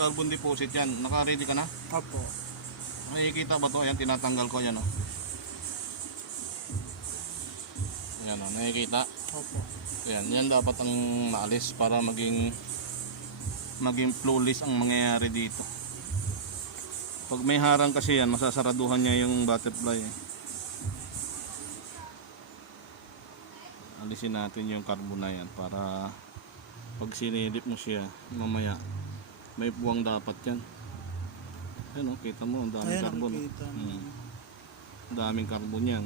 carbon deposit yan. Naka-ready ka na? Opo. Makikita ba to? Ayan, tinatanggal ko yan, oh. Ayan, oh, nakikita? Opo. Ayan, yan dapat ang maalis para maging flawless ang mangyayari dito. Pag may harang kasi yan, masasaraduhan niya yung butterfly, eh. Alisin natin yung carbon na yan para pag sinilip mo siya mamaya may puwang dapat yan. Ayan, oh, kita mo ang daming Ayan, carbon. nakikita mo. Ang daming carbon yan.